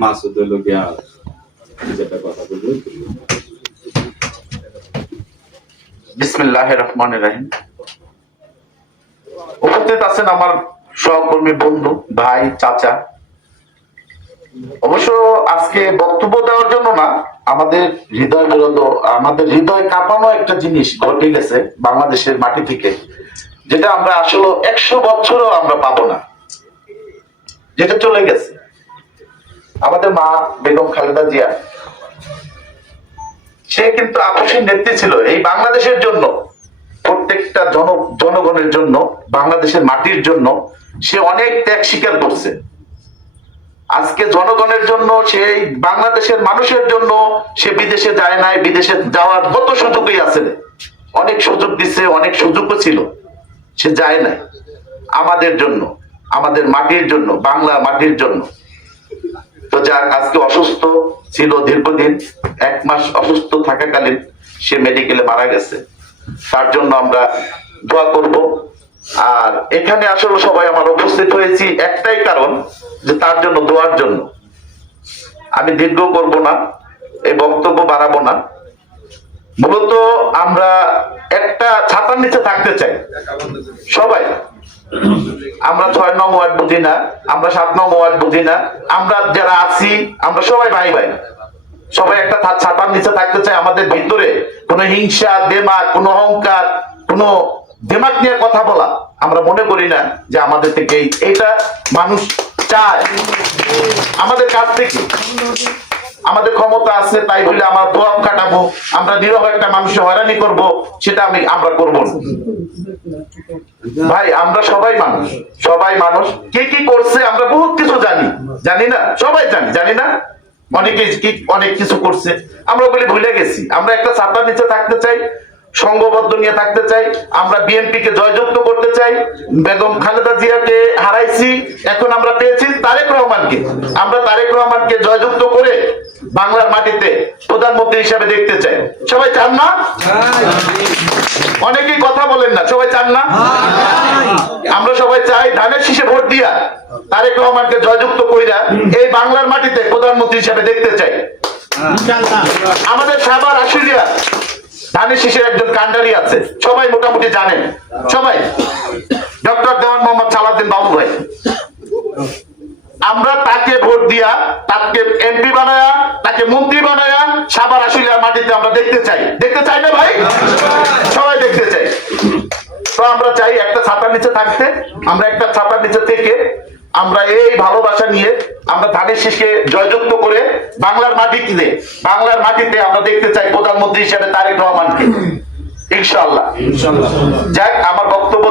মাসুদ হলো গিয়া যেটা কথা বলবো। বিসমিল্লাহির রহমানির রহিম। উপস্থিত আছেন আমার সহকর্মী, বন্ধু, ভাই, চাচা। অবশ্য আজকে বক্তব্য দেওয়ার জন্য না, আমাদের হৃদয় বিরোধ, আমাদের হৃদয় কাঁপানো একটা জিনিস ঘটে গেছে বাংলাদেশের মাটি থেকে, যেটা আমরা আসলে 100 বছরও আমরা পাবো না, যেটা চলে গেছে। আমাদের মা বেগম খালেদা জিয়া, সে কিন্তু আপসীর নেত্রী ছিল এই বাংলাদেশের জন্য, প্রত্যেকটা জনগণের জন্য, বাংলাদেশের মাটির জন্য সে অনেক ত্যাগ স্বীকার করছে। আজকে জনগণের জন্য, সেই বাংলাদেশের মানুষের জন্য সে বিদেশে যায় নাই। বিদেশে যাওয়ার কত সুযোগই আছে, অনেক সুযোগ দিচ্ছে, অনেক সুযোগও ছিল, সে যায় নাই। আমাদের জন্য, আমাদের মাটির জন্য, বাংলা মাটির জন্য। তো যাক, আজকে অসুস্থ ছিল দীর্ঘদিন, 1 মাস অসুস্থ থাকাকালীন সে মেডিকেলে মারা গেছে। তার জন্য আমরা দোয়া করব। আর এখানে আসলে সবাই আমরা উপস্থিত হয়েছি একটাই কারণ, যে তার জন্য, দোয়ার জন্য। আমি দীর্ঘ করব না, এই বক্তব্য বাড়াবো না। মূলত আমরা একটা ছাতার নিচে থাকতে চাই সবাই। আমরা 6 নং ওয়ার্ড বুঝি না, আমরা 7 নং ওয়ার্ড বুঝি না, আমরা যারা আছি আমরা সবাই ভাই ভাই, সবাই একটা ছাতার নিচে থাকতে চাই। আমাদের ভিতরে কোনো হিংসা, দেমাগ, কোনো অহংকার, কোনো দেমাগ নিয়ে কথা বলা আমরা মনে করি না যে আমাদের থেকে এইটা মানুষ চায় আমাদের কাছ থেকে। আমাদের ক্ষমতা আছে তাই বলে আমরা দোয়া কাটাবো, আমরা নিরহ একটা মানুষের হয়রানি করব, সেটা আমরা করবো না ভাই। আমরা সবাই মানুষ, সবাই মানুষ। কে কি করছে আমরা বহুত কিছু জানি, জানি না? সবাই জানি, জানি না? অনেকে অনেক কিছু করছে, আমরা বলে ভুলে গেছি। আমরা একটা ছাতার নিচে থাকতে চাই, সংঘবদ্ধ নিয়ে থাকতে চাই। আমরা বিএনপি কে জয়যুক্ত করতে চাই। বেগম খালেদা জিয়াকে হারাইছি, এখন আমরা পেয়েছি তারেক রহমানকে। আমরা তারেক রহমানকে জয়যুক্ত করে বাংলার মাটিতে প্রধানমন্ত্রী হিসেবে দেখতে চাই। সবাই চান না? অনেকেই কথা বলেন না, সবাই চান না? আমরা সবাই চাই ধানের শীষে ভোট দিয়া তারেক রহমানকে জয়যুক্ত কইরা এই বাংলার মাটিতে প্রধানমন্ত্রী হিসেবে দেখতে চাই। আমাদের সাভার আশুলিয়া ধানের শীষের একজন কান্ডারি আছে, সবাই মোটামুটি জানেন, সবাই, ডক্টর দেওয়ান মোহাম্মদ সালাউদ্দিন বাবু ভাই। আমরা তাকে ভোট দিয়া, তাকে এমপি বানায়া, তাকে মন্ত্রী বানায়া সাভার আশুলিয়ার মাটিতে আমরা দেখতে চাই। দেখতে চাই না ভাই? সবাই দেখতে চাই। তো আমরা চাই একটা ছাতার নিচে থাকতে। আমরা একটা ছাতার নিচে থেকে আমরা এই ভালোবাসা নিয়ে আমরা ধানের শীষকে জয়যুক্ত করে বাংলার মাটিতে আমরা দেখতে চাই প্রধানমন্ত্রী হিসেবে তারেক রহমানকে, ইনশাআল্লাহ। যাক, আমার বক্তব্য